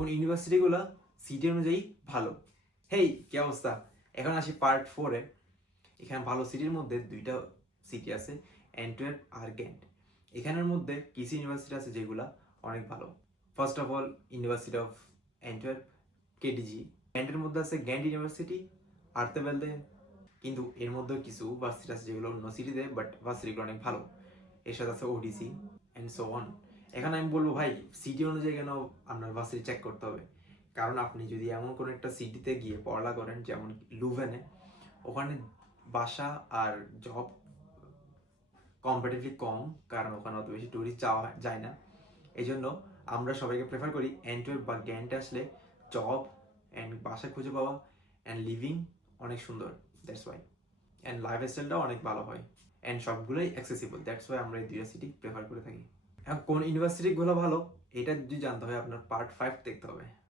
কোন ইউনিভার্সিটিগুলো সিটি অনুযায়ী ভালো। হেই কি অবস্থা, এখন আসি পার্ট 4-এ। এখানে ভালো সিটির মধ্যে দুইটা সিটি আছে, অ্যান্টওয়ার্প আর গ্যান্ট। এখানের মধ্যে কিছু ইউনিভার্সিটি আছে যেগুলো অনেক ভালো। First of all university of Antwerp, KDG. গ্যান্টের মধ্যে আছে গ্যান্ট ইউনিভার্সিটি, আর্তেভেলদে। কিন্তু এর মধ্যে কিছু ভার্সিটি আছে যেগুলো অন্য সিটিতে, বাট ভার্সিটিগুলো অনেক ভালো। এর সাথে আছে ওডিসি অ্যান্ড সো অন। এখানে আমি বলবো ভাই, সিটি অনুযায়ী কেন আপনার ভার্সিটি চেক করতে হবে? কারণ আপনি যদি এমন কোনো একটা সিটিতে গিয়ে পড়ালা করেন, যেমন লুভেনে, ওখানে বাসা আর জব কম্পারেটিভলি কম, কারণ ওখানে অত বেশি টুরিস্ট যাওয়া যায় না। এই জন্য আমরা সবাইকে প্রেফার করি অ্যান্টওয়ার্প বা গ্যান্টে আসলে জব অ্যান্ড বাসা খুঁজে পাওয়া অ্যান্ড লিভিং অনেক সুন্দর, দ্যাটস ওয়াই। অ্যান্ড লাইফ স্টাইলটাও অনেক ভালো হয় অ্যান্ড সবগুলোই অ্যাক্সেসিবল, দ্যাটস ওয়াই আমরা এই দুইটা সিটি প্রেফার করে থাকি। এখন কোন ইউনিভার্সিটিগুলো ভালো এটা যদি জানতে হয় আপনার পার্ট 5 দেখতে হবে।